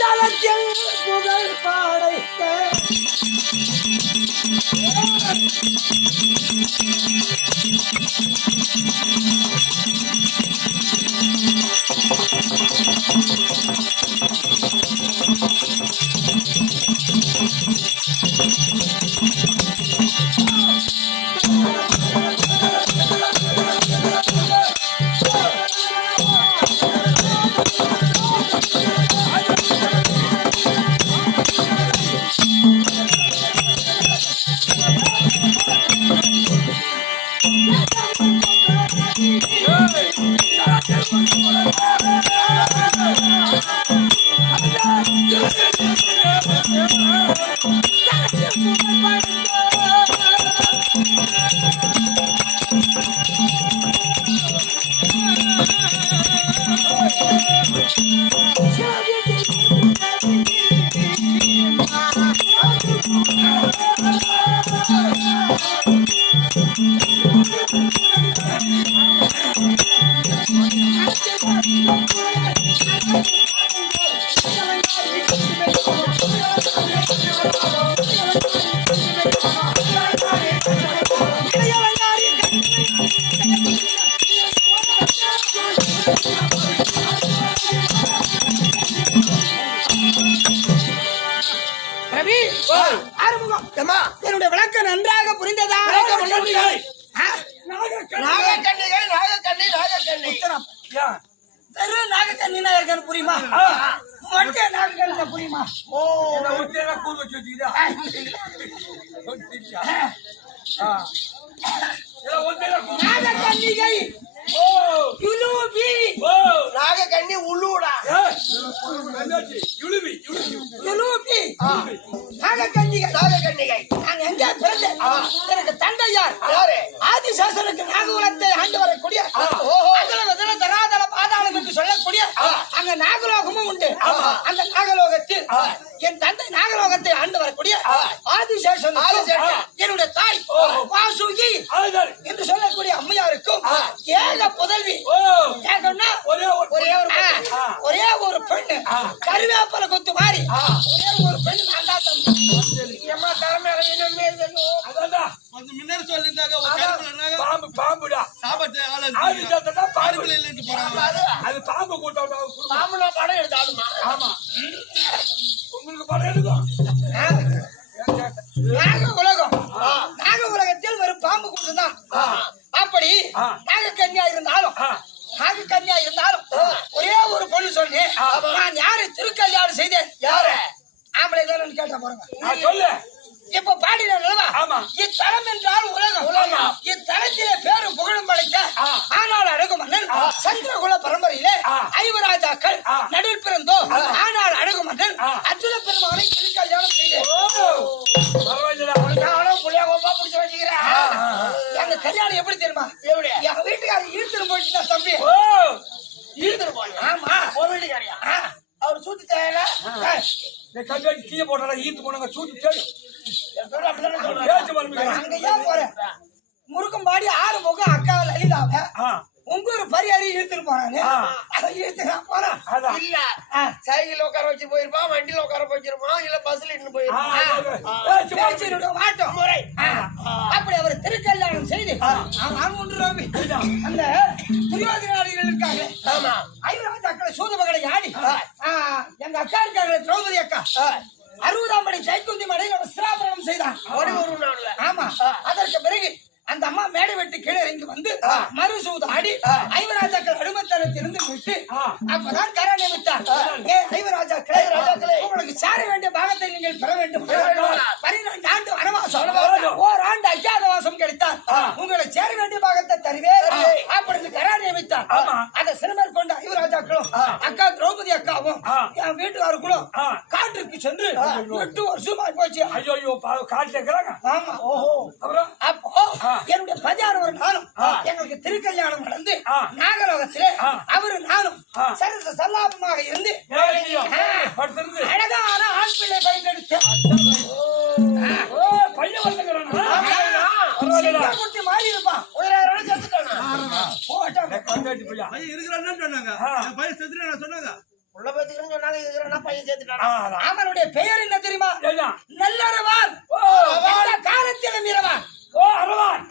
தலத்தில் புகழ் பாடைக்க என்னுடைய விளக்கம் நன்றாக புரிந்ததா? நாகக்கண்ணினா இருக்கான்னு புரியுமா? நாகக்கண்ணி புரியுமா? நாகக்கண்ணிகை நாகக்கண்ணி உள்ளூடா நாகக்கண்ணிகை நான் எங்க பிறந்தேன்? எனக்கு தந்தை யார்? ஆதிசேஷனுக்கு நாககுலத்தை ஆண்டு வரக்கூடிய தராதல பாதாளம் என்று சொல்லக்கூடிய அங்க நாகலோகமும் உண்டு. அந்த நாகலோகத்தில் என் தந்தை நாகலோகத்தை ஆண்டு வரக்கூடிய ஆதிசேஷன் என்னுடைய தாய் வாசுகி என்று சொல்லக்கூடிய அம்மையாருக்கும் ஏக புதல்வி ஒரே ஒரு பெண்ணு கருவேப்பல கொத்து மாறி ஒரே ஒரு பெண்ணு நாக உலகத்தில் ஒரு பாம்பு கூட்டுதான். அப்படி நாகக்கன்னியா இருந்தாலும் ஒரே ஒரு பொண்ணு சொல்லி நான் யாரு திருக்கல்யாணம் செய்தேன்? யாரு ஆம்பளை தானு கேட்ட போறேங்க சொல்லு. இப்ப பாடினா இத்தலம் என்றால் உலகம். இத்தலத்திலே பேரும் புகழும் படைத்த ஆனால் அழகு மன்னன் சந்திரகுல பரம்பரையிலே ஐவராஜாக்கள் நடுவில் பிறந்தோ ஆனால் அழகு மன்னன் அர்ஜுன பெருமானை திருக்கல்யாணம் செய்தேன். எங்க கல்யாணம் எப்படி தெரியுமா? எங்க வீட்டுக்காரர் ஈர்த்து போயிட்டு தம்பி ஈர்த்து போய் ஆமா ஒரு வீட்டுக்காரியா அவர் சூத்தி தேவையில்ல கல்யாணம் கீழே போட்டா ஈர்த்து போனாங்க சூத்தி தேடும். அங்க ஏன் போற முருக்கம்பாடி ஆறு முகம் அக்கா லலிதாவ உங்க ஒரு பரிகாரி இழுத்துட்டு போறாங்க. இல்ல சைக்கிள் உட்கார வச்சு போயிருப்பான், வண்டியில உட்கார போயிருப்பான், இல்ல பஸ்ல இருந்து போயிருப்பான் மாட்டோம் முறை. அப்படி அவர் திருக்கல்யாணம் செய்து அந்த துரியோதனாளிகள் இருக்காங்க ஐவராஜாக்களை சூதுமகளை ஆடி எங்க அக்கா இருக்காங்க திரௌபதி அக்கா 60ஆம் படி ஜெயக்குந்தி மடையில் சிராபரணம் செய்தான். ஆமா அதற்கு பிறகு அந்த அம்மா மேடை வெட்டி கீழே இறங்கி வந்து மறுசூது ஆடி ஐவராஜாக்கள் அடிமத்தனத்திலிருந்து விட்டு அப்பதான் கரை நியமித்தார். ஐவராஜாக்களே உங்களுக்கு சேர வேண்டிய பாகத்தை நீங்கள் பெற வேண்டும். 12 ஆண்டு வனவாசம் ஓராண்டு அஜாதவாசம் கிடைத்தார். உங்களை சேர வேண்டிய பாகத்தை தருவே அப்படின்னு கரை நியமித்தார். அதை சிறுமர் கொண்ட ஐவராஜாக்களும் அக்கா திரௌபதி அக்காவும் என் வீட்டுக்காரர்களும் காட்டுக்கு சென்று 8 வருஷமா போச்சு. ஐயோ காட்டுல ஆமா ஓஹோ அப்போ என்னுடைய 16 நாளும் எங்களுக்கு திருக்கல்யாணம் நடந்து நாகலோகத்திலே அவரு நானும் சரித்த சல்லாபமாக இருந்து அழகான ஆண் பிள்ளை பயன்படுத்தி மாறி இருப்பான். உள்ள பத்திரிக்கை சொன்னாங்க பையன் சேர்த்துட்டான். அவனுடைய பெயர் என்ன தெரியுமா? என்ன? நல்லறவான். எல்லா காலத்திலும் இரவான். ஓ அரவான்.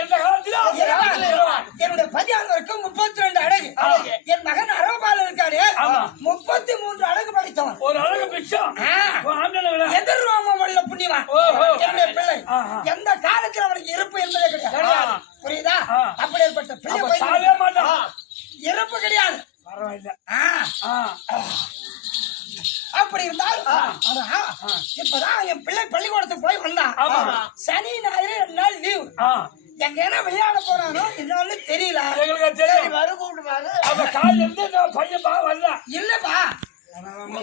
எந்த காலத்திலும் இரவான். என்னுடைய பதியான் வரைக்கும் 32 அழகு. என் மகன் அரவபால் இருக்காரு, 33 அழகு படித்தவன். ஒரு அழகு பிச்சம். எதிர்வாமம் உள்ள புண்ணியவான் என்னுடைய பிள்ளை. எந்த காலத்தில் அவனுக்கு இருப்பு என்பதே கிடையாது. புரியுதா? அப்படிப்பட்ட பிள்ளை மாட்டான். இறப்பு கிடையாது. பரவாயில்ல. அப்படி இருந்தால் இப்பதான் என் பிள்ளை பள்ளிக்கூடத்துக்கு போய் வந்தான். சனி ஞாயிறு 2 நாள் லீவ். எங்க என்ன விளையாட போறானோ இன்னொன்னு தெரியல. வரு கூப்பிட்டு அப்ப காலையில இருந்து நான் பையன் வரல. இல்லப்பா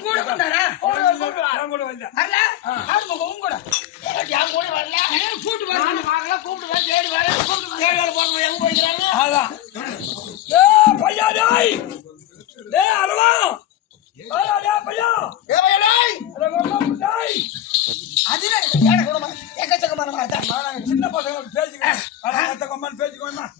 கூட வந்தாரா? வரல. உங்க கூட என் கூட வரல. கூட்டு கூப்பிட்டு தேடி வரேன். தேடி வர போறோம். எங்க போய்க்கிறாங்க? அதான். பையா டேய். டேய் அரவா. பையா. அதுல எக்கச்சக்கமான வார்த்தை. சின்ன பசங்க பேசிக்கணும். பேசிக்கணும்.